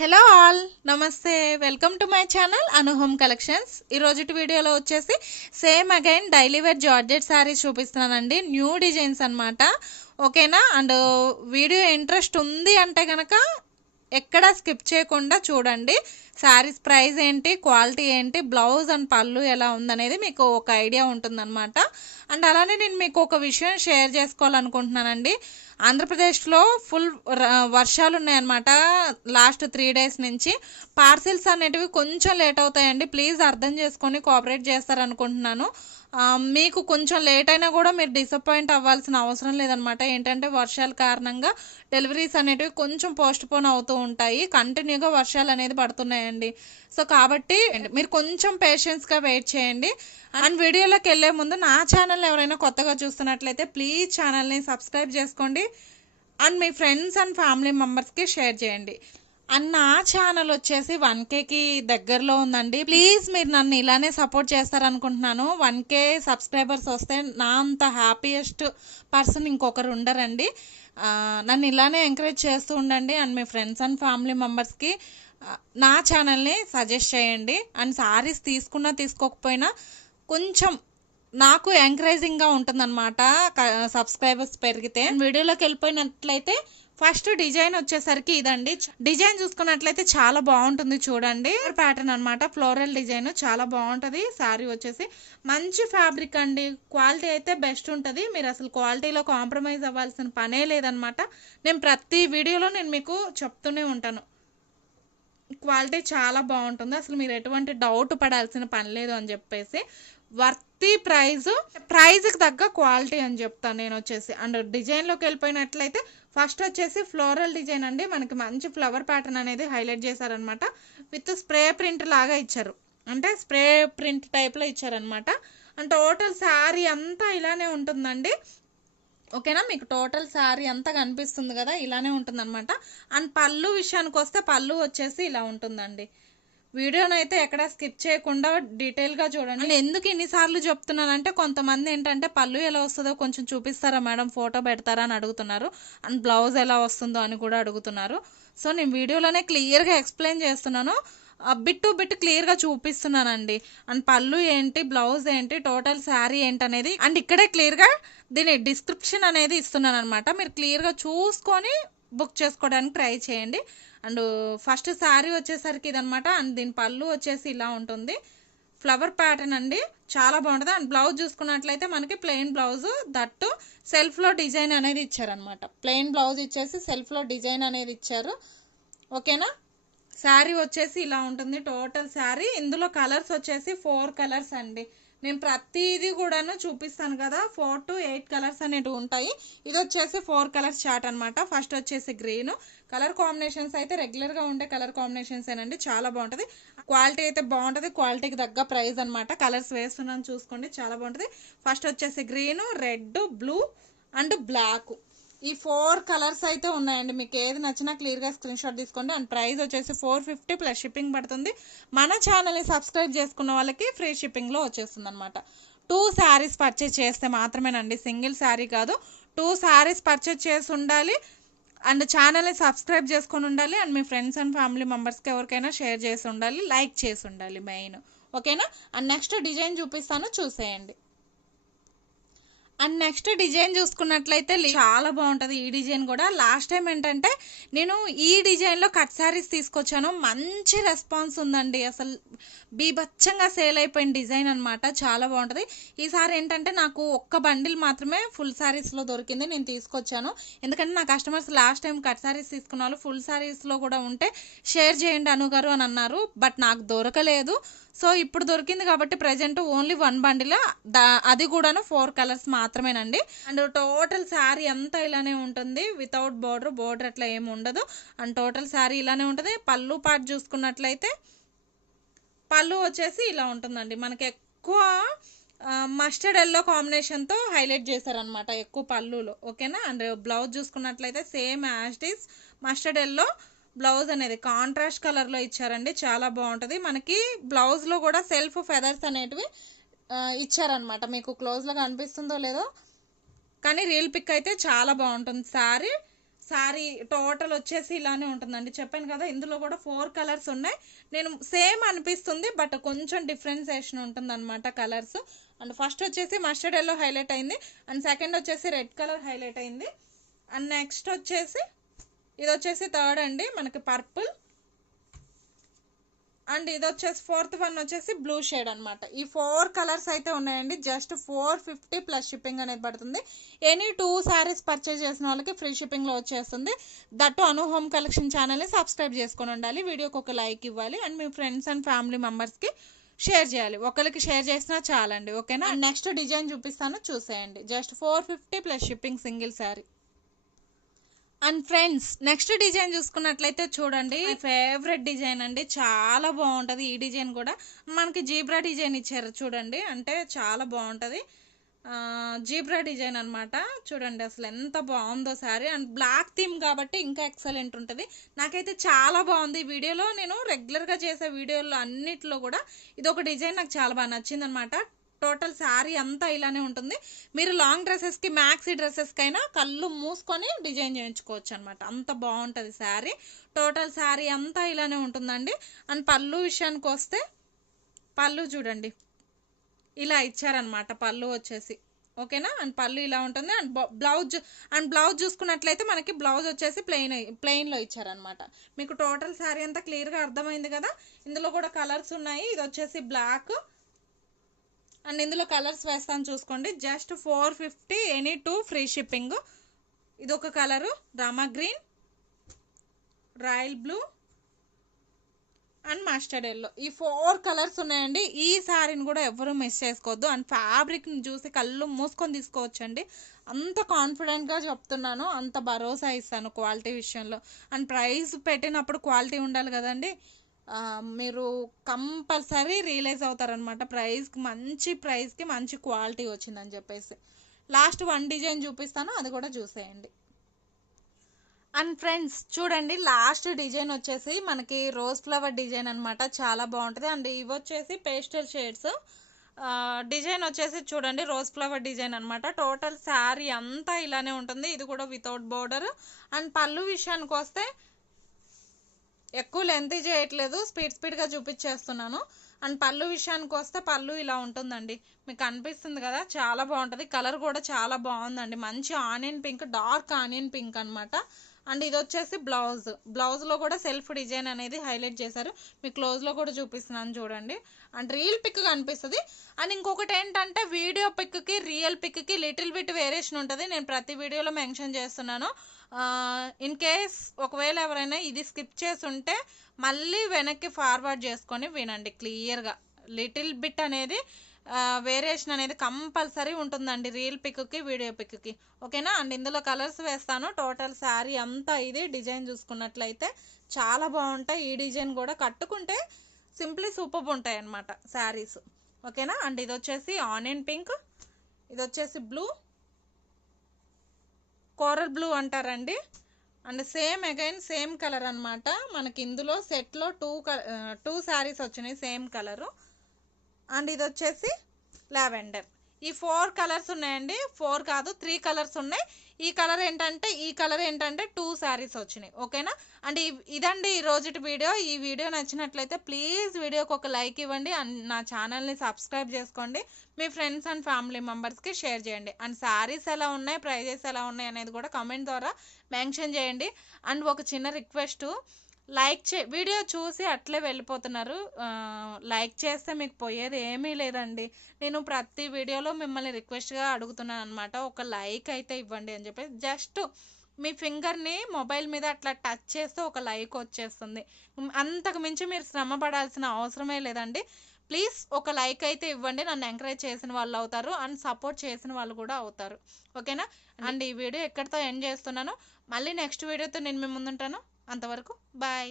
Hello all, నమస్తే. Welcome to my channel Anu home collections. ఈరోజు వీడియోలో వచ్చేసి same again daily wear georgette saris చూపిస్తున్నానండి. న్యూ డిజైన్స్ అనమాట. ఓకేనా? అండ్ వీడియో ఇంట్రెస్ట్ ఉంది అంటే కనుక ఎక్కడా స్కిప్ చేయకుండా చూడండి. శారీస్ ప్రైస్ ఏంటి, క్వాలిటీ ఏంటి, బ్లౌజ్ అండ్ పళ్ళు ఎలా ఉందనేది మీకు ఒక ఐడియా ఉంటుందన్నమాట. అండ్ అలానే నేను మీకు ఒక విషయం షేర్ చేసుకోవాలనుకుంటున్నానండి. ఆంధ్రప్రదేశ్లో ఫుల్ వర్షాలు ఉన్నాయన్నమాట లాస్ట్ 3 days నుంచి. పార్సిల్స్ అనేటివి కొంచెం లేట్ అవుతాయండి. ప్లీజ్ అర్థం చేసుకొని కోఆపరేట్ చేస్తారనుకుంటున్నాను. మీకు కొంచెం లేట్ అయినా కూడా మీరు డిసప్పాయింట్ అవ్వాల్సిన అవసరం లేదనమాట. ఏంటంటే వర్షాల కారణంగా డెలివరీస్ అనేటివి కొంచెం పోస్ట్ పోన్ అవుతూ ఉంటాయి. కంటిన్యూగా వర్షాలు అనేది పడుతున్నాయండి. సో కాబట్టి మీరు కొంచెం పేషెన్స్గా వెయిట్ చేయండి. అండ్ వీడియోలోకి వెళ్ళే ముందు నా ఛానల్ ఎవరైనా కొత్తగా చూస్తున్నట్లయితే ప్లీజ్ ఛానల్ని సబ్స్క్రైబ్ చేసుకోండి. And me friends and family మెంబర్స్కి షేర్ చేయండి. అండ్ నా ఛానల్ వచ్చేసి 1Kకి దగ్గరలో ఉందండి. ప్లీజ్ మీరు నన్ను ఇలానే సపోర్ట్ చేస్తారనుకుంటున్నాను. 1K సబ్స్క్రైబర్స్ వస్తే నా అంత హ్యాపీయెస్ట్ పర్సన్ ఇంకొకరు ఉండరండి. నన్ను ఇలానే ఎంకరేజ్ చేస్తూ ఉండండి. And me friends and family మెంబర్స్కి నా ఛానల్ని సజెస్ట్ చేయండి. అండ్ సారీస్ తీసుకున్నా తీసుకోకపోయినా కొంచెం నాకు ఎంకరేజింగ్గా ఉంటుందన్నమాట సబ్స్క్రైబర్స్ పెరిగితే. వీడియోలోకి వెళ్ళిపోయినట్లయితే ఫస్ట్ డిజైన్ వచ్చేసరికి ఇదండి. డిజైన్ చూసుకున్నట్లయితే చాలా బాగుంటుంది చూడండి. ప్యాటర్న్ అనమాట, ఫ్లోరల్ డిజైన్ చాలా బాగుంటుంది. శారీ వచ్చేసి మంచి ఫ్యాబ్రిక్ అండి. క్వాలిటీ అయితే బెస్ట్ ఉంటుంది. మీరు అసలు క్వాలిటీలో కాంప్రమైజ్ అవ్వాల్సిన పనే లేదనమాట. నేను ప్రతి వీడియోలో మీకు చెప్తూనే ఉంటాను, క్వాలిటీ చాలా బాగుంటుంది, అసలు మీరు ఎటువంటి డౌట్ పడాల్సిన పని లేదు అని చెప్పేసి. వర్తి ప్రైజ్కి తగ్గ క్వాలిటీ అని చెప్తాను నేను వచ్చేసి. అండ్ డిజైన్లోకి వెళ్ళిపోయినట్లయితే ఫస్ట్ వచ్చేసి ఫ్లోరల్ డిజైన్ అండి. మనకి మంచి ఫ్లవర్ ప్యాటర్న్ అనేది హైలైట్ చేశారనమాట. విత్ స్ప్రే ప్రింట్ లాగా ఇచ్చారు, అంటే స్ప్రే ప్రింట్ టైప్లో ఇచ్చారనమాట. అండ్ టోటల్ శారీ అంతా ఇలానే ఉంటుందండి. ఓకేనా? మీకు టోటల్ శారీ అంతా కనిపిస్తుంది కదా, ఇలానే ఉంటుంది అనమాట. అండ్ పళ్ళు విషయానికి వస్తే పళ్ళు వచ్చేసి ఇలా ఉంటుందండి. వీడియోనైతే ఎక్కడ స్కిప్ చేయకుండా డీటెయిల్గా చూడండి. అండ్ ఎందుకు ఇన్నిసార్లు చెప్తున్నానంటే కొంతమంది ఏంటంటే పళ్ళు ఎలా వస్తుందో కొంచెం చూపిస్తారా మేడం, ఫోటో పెడతారా అని అడుగుతున్నారు. అండ్ బ్లౌజ్ ఎలా వస్తుందో అని కూడా అడుగుతున్నారు. సో నేను వీడియోలోనే క్లియర్గా ఎక్స్ప్లెయిన్ చేస్తున్నాను, బిట్ టు బిట్ క్లియర్గా చూపిస్తున్నానండి. అండ్ పళ్ళు ఏంటి, బ్లౌజ్ ఏంటి, టోటల్ శారీ ఏంటి అనేది. అండ్ ఇక్కడే క్లియర్గా దీని డిస్క్రిప్షన్ అనేది ఇస్తున్నాను అనమాట. మీరు క్లియర్గా చూసుకొని బుక్ చేసుకోవడానికి ట్రై చేయండి. అండ్ ఫస్ట్ శారీ వచ్చేసరికి ఇదనమాట. అండ్ దీని పళ్ళు వచ్చేసి ఇలా ఉంటుంది, ఫ్లవర్ ప్యాటర్న్ అండి, చాలా బాగుంటుంది. అండ్ బ్లౌజ్ చూసుకున్నట్లయితే మనకి ప్లెయిన్ బ్లౌజ్, దట్టు సెల్ఫ్లో డిజైన్ అనేది ఇచ్చారనమాట. ప్లెయిన్ బ్లౌజ్ ఇచ్చేసి సెల్ఫ్లో డిజైన్ అనేది ఇచ్చారు. ఓకేనా? శారీ వచ్చేసి ఇలా ఉంటుంది టోటల్ శారీ. ఇందులో కలర్స్ వచ్చేసి 4 కలర్స్ అండి. నేను ప్రతిదీ కూడాను చూపిస్తాను కదా, 4 to 8 కలర్స్ అనేవి ఉంటాయి. ఇది వచ్చేసి 4 కలర్స్ చార్ట్ అనమాట. ఫస్ట్ వచ్చేసి గ్రీన్ కలర్ కాంబినేషన్స్ అయితే రెగ్యులర్గా ఉండే కలర్ కాంబినేషన్స్ ఏనండి, చాలా బాగుంటుంది. క్వాలిటీ అయితే బాగుంటుంది, క్వాలిటీకి తగ్గ ప్రైస్ అనమాట. కలర్స్ వేస్తున్నాను చూసుకోండి, చాలా బాగుంటుంది. ఫస్ట్ వచ్చేసి green, red, blue and black, ఈ 4 కలర్స్ అయితే ఉన్నాయండి. మీకు ఏది నచ్చినా క్లియర్గా స్క్రీన్ షాట్ తీసుకోండి. అండ్ ప్రైస్ వచ్చేసి 450 ప్లస్ షిప్పింగ్ పడుతుంది. మన ఛానల్ని సబ్స్క్రైబ్ చేసుకున్న వాళ్ళకి ఫ్రీ షిప్పింగ్లో వచ్చేస్తుంది అనమాట. 2 శారీస్ పర్చేజ్ చేస్తే మాత్రమేనండి, సింగిల్ శారీ కాదు. 2 శారీస్ పర్చేజ్ చేసి ఉండాలి. అండ్ ఛానల్ని సబ్స్క్రైబ్ చేసుకొని ఉండాలి. And me friends and family మెంబర్స్కి ఎవరికైనా షేర్ చేసి ఉండాలి, లైక్ చేసి ఉండాలి మెయిన్. ఓకేనా? అండ్ నెక్స్ట్ డిజైన్ చూపిస్తాను, చూసేయండి. అండ్ నెక్స్ట్ డిజైన్ చూసుకున్నట్లయితే చాలా బాగుంటుంది ఈ డిజైన్ కూడా. లాస్ట్ టైం ఏంటంటే నేను ఈ డిజైన్లో కట్ శారీస్ తీసుకొచ్చాను, మంచి రెస్పాన్స్ ఉందండి. అసలు బీభత్సంగా సేల్ అయిపోయిన డిజైన్ అనమాట, చాలా బాగుంటుంది. ఈసారి ఏంటంటే నాకు ఒక్క బండిల్ మాత్రమే ఫుల్ శారీస్లో దొరికింది, నేను తీసుకొచ్చాను. ఎందుకంటే నా customers last time cut saris తీసుకున్న వాళ్ళు ఫుల్ శారీస్లో కూడా ఉంటే షేర్ చేయండి అనుగారు అని అన్నారు, బట్ నాకు దొరకలేదు. సో ఇప్పుడు దొరికింది కాబట్టి ప్రజెంట్ ఓన్లీ 1 బండిల్, అది కూడాను 4 కలర్స్ మాత్రమేనండి. అండ్ టోటల్ శారీ అంతా ఇలానే ఉంటుంది, వితౌట్ బోర్డర్ అట్లా ఏమి ఉండదు. అండ్ టోటల్ శారీ ఇలానే ఉంటుంది. పళ్ళు పార్ట్ చూసుకున్నట్లయితే పళ్ళు వచ్చేసి ఇలా ఉంటుందండి. మనకి ఎక్కువ మస్టర్డ్ ఎల్లో కాంబినేషన్తో హైలైట్ చేశారనమాట ఎక్కువ పళ్ళులో. ఓకేనా? అండ్ బ్లౌజ్ చూసుకున్నట్లయితే same as it is mustard yellow blouse అనేది కాంట్రాస్ట్ కలర్లో ఇచ్చారండి, చాలా బాగుంటుంది. మనకి బ్లౌజ్లో కూడా సెల్ఫ్ ఫెదర్స్ అనేటివి ఇచ్చారనమాట. మీకు క్లోజ్లో కనిపిస్తుందో లేదో కానీ రియల్ పిక్ అయితే చాలా బాగుంటుంది. శారీ టోటల్ వచ్చేసి ఇలానే ఉంటుందండి. చెప్పాను కదా ఇందులో కూడా 4 కలర్స్ ఉన్నాయి. నేను సేమ్ అనిపిస్తుంది బట్ కొంచెం డిఫరెన్సేషన్ ఉంటుంది అనమాట కలర్స్. అండ్ ఫస్ట్ వచ్చేసి మస్టర్డ్ ఎల్లో హైలైట్ అయింది, అండ్ సెకండ్ వచ్చేసి రెడ్ కలర్ హైలైట్ అయింది, అండ్ నెక్స్ట్ వచ్చేసి ఇది వచ్చేసి థర్డ్ అండి మనకి పర్పుల్, అండ్ ఇది వచ్చేసి ఫోర్త్ వన్ వచ్చేసి బ్లూ షేడ్ అనమాట. ఈ 4 కలర్స్ అయితే ఉన్నాయండి. జస్ట్ 450 ప్లస్ షిప్పింగ్ అనేది పడుతుంది. ఎనీ 2 శారీస్ పర్చేజ్ చేసిన వాళ్ళకి ఫ్రీ షిప్పింగ్లో వచ్చేస్తుంది. దట్టు అను హోమ్ కలెక్షన్ ఛానల్ని సబ్స్క్రైబ్ చేసుకొని ఉండాలి, వీడియోకి ఒక లైక్ ఇవ్వాలి, and me friends and family మెంబర్స్కి షేర్ చేయాలి. ఒకరికి షేర్ చేసినా చాలండి, ఓకేనా. నెక్స్ట్ డిజైన్ చూపిస్తాను, చూసేయండి. Just 450 plus shipping single sari. And friends next design చూసుకున్నట్లయితే చూడండి, ఫేవరెట్ డిజైన్ అండి, చాలా బాగుంటుంది. ఈ డిజైన్ కూడా మనకి జీబ్రా డిజైన్ ఇచ్చారు చూడండి, అంటే చాలా బాగుంటుంది. జీబ్రా డిజైన్ అనమాట. చూడండి అసలు ఎంత బాగుందో శారీ, అండ్ బ్లాక్ థీమ్ కాబట్టి ఇంకా ఎక్సలెంట్ ఉంటుంది. నాకైతే చాలా బాగుంది. ఈ వీడియోలో నేను రెగ్యులర్గా చేసే వీడియోలో అన్నిట్లో కూడా ఇది ఒక డిజైన్ నాకు చాలా బాగా నచ్చింది అనమాట. టోటల్ శారీ అంతా ఇలానే ఉంటుంది. మీరు లాంగ్ డ్రెస్సెస్కి మ్యాక్సీ డ్రెస్సెస్కి అయినా కళ్ళు మూసుకొని డిజైన్ చేయించుకోవచ్చు అనమాట, అంత బాగుంటుంది శారీ. టోటల్ శారీ అంతా ఇలానే ఉంటుందండి. అండ్ పళ్ళు విషయానికి వస్తే పళ్ళు చూడండి ఇలా ఇచ్చారనమాట, పళ్ళు వచ్చేసి ఓకేనా. అండ్ పళ్ళు ఇలా ఉంటుంది. అండ్ బ్లౌజ్ చూసుకున్నట్లయితే మనకి బ్లౌజ్ వచ్చేసి ప్లెయిన్లో ఇచ్చారనమాట. మీకు టోటల్ శారీ అంతా క్లియర్గా అర్థమైంది కదా. ఇందులో కూడా కలర్స్ ఉన్నాయి. ఇది వచ్చేసి బ్లాక్, అండ్ ఇందులో కలర్స్ వేస్తాను చూసుకోండి. Just 450, any 2 free shipping. ఇది ఒక colour Rama green, royal blue and mustard yellow. ఈ 4 కలర్స్ ఉన్నాయండి. ఈ శారీని కూడా ఎవరు మిస్ చేసుకోవద్దు. అండ్ ఫ్యాబ్రిక్ని చూసి కళ్ళు మూసుకొని తీసుకోవచ్చండి, అంత కాన్ఫిడెంట్గా చెప్తున్నాను, అంత భరోసా ఇస్తాను క్వాలిటీ విషయంలో. అండ్ ప్రైస్ పెట్టినప్పుడు క్వాలిటీ ఉండాలి కదండి. మీరు కంపల్సరీ రియలైజ్ అవుతారనమాట, మంచి ప్రైస్కి మంచి క్వాలిటీ వచ్చిందని చెప్పేసి. లాస్ట్ 1 డిజైన్ చూపిస్తాను, అది కూడా చూసేయండి. అండ్ ఫ్రెండ్స్ చూడండి, లాస్ట్ డిజైన్ వచ్చేసి మనకి రోజ్ ఫ్లవర్ డిజైన్ అనమాట, చాలా బాగుంటుంది. అండ్ ఇవి వచ్చేసి పేస్టల్ షేడ్స్. డిజైన్ వచ్చేసి చూడండి రోజ్ ఫ్లవర్ డిజైన్ అనమాట. టోటల్ శారీ అంతా ఇలానే ఉంటుంది. ఇది కూడా వితౌట్ బోర్డర్. అండ్ పళ్ళు విషయానికి వస్తే ఎక్కువ లెంత్ చేయట్లేదు, స్పీడ్గా చూపించేస్తున్నాను. అండ్ పళ్ళు విషయానికి వస్తే పళ్ళు ఇలా ఉంటుందండి, మీకు అనిపిస్తుంది కదా, చాలా బాగుంటుంది. కలర్ కూడా చాలా బాగుందండి, మంచి onion pink, dark onion pink అనమాట. అండ్ ఇది వచ్చేసి బ్లౌజ్లో కూడా సెల్ఫ్ డిజైన్ అనేది హైలైట్ చేశారు. మీ క్లోజ్లో కూడా చూపిస్తున్నాను చూడండి. అండ్ రియల్ పిక్ కనిపిస్తుంది. అండ్ ఇంకొకటి ఏంటంటే వీడియో పిక్కి రియల్ పిక్కి లిటిల్ బిట్ వేరియేషన్ ఉంటుంది. నేను ప్రతి వీడియోలో మెన్షన్ చేస్తున్నాను. ఇన్ కేస్ ఒకవేళ ఎవరైనా ఇది స్కిప్ చేసి ఉంటే మళ్ళీ వెనక్కి ఫార్వర్డ్ చేసుకొని వినండి క్లియర్గా. లిటిల్ బిట్ అనేది వేరియేషన్ అనేది కంపల్సరీ ఉంటుందండి రియల్ పిక్కి వీడియో పిక్కి, ఓకేనా. అండ్ ఇందులో కలర్స్ వేస్తాను. టోటల్ శారీ అంతా ఇది డిజైన్ చూసుకున్నట్లయితే చాలా బాగుంటాయి. ఈ డిజైన్ కూడా కట్టుకుంటే సింప్లీ సూపర్ ఉంటాయి అన్నమాట శారీస్, ఓకేనా. అండ్ ఇది వచ్చేసి ఆనియన్ పింక్, ఇది వచ్చేసి బ్లూ, కోరల్ బ్లూ అంటారండి. అండ్ సేమ్ కలర్ అనమాట. మనకి ఇందులో సెట్లో 2 శారీస్ వచ్చినాయి సేమ్ కలరు. అండ్ ఇది వచ్చేసి లావెండర్. ఈ 4 కలర్స్ ఉన్నాయండి, 4 కాదు 3 కలర్స్ ఉన్నాయి. ఈ కలర్ ఏంటంటే 2 శారీస్ వచ్చినాయి, ఓకేనా. అండ్ ఇదండి ఈ రోజుటి వీడియో. ఈ వీడియో నచ్చినట్లయితే ప్లీజ్ వీడియోకి ఒక లైక్ ఇవ్వండి, అండ్ నా ఛానల్ని సబ్స్క్రైబ్ చేసుకోండి, మీ ఫ్రెండ్స్ అండ్ ఫ్యామిలీ మెంబర్స్కి షేర్ చేయండి. అండ్ శారీస్ ఎలా ఉన్నాయి, ప్రైజెస్ ఎలా ఉన్నాయి అనేది కూడా కామెంట్ ద్వారా మెన్షన్ చేయండి. అండ్ ఒక చిన్న రిక్వెస్ట్, వీడియో చూసి అట్లే వెళ్ళిపోతున్నారు. లైక్ చేస్తే మీకు పోయేది ఏమీ లేదండి. నేను ప్రతి వీడియోలో మిమ్మల్ని రిక్వెస్ట్గా అడుగుతున్నాను అనమాట, ఒక లైక్ అయితే ఇవ్వండి అని చెప్పి. జస్ట్ మీ ఫింగర్ని మొబైల్ మీద అట్లా టచ్ చేస్తే ఒక లైక్ వచ్చేస్తుంది. అంతకు మించి మీరు శ్రమ పడాల్సిన అవసరమే లేదండి. ప్లీజ్ ఒక లైక్ అయితే ఇవ్వండి, నన్ను ఎంకరేజ్ చేసిన వాళ్ళు అవుతారు, అండ్ సపోర్ట్ చేసిన వాళ్ళు కూడా అవుతారు, ఓకేనా. అండ్ ఈ వీడియో ఎక్కడితో ఎండ్ చేస్తున్నాను. మళ్ళీ నెక్స్ట్ వీడియోతో నేను మీ ముందుంటాను. అంతవరకు బాయ్.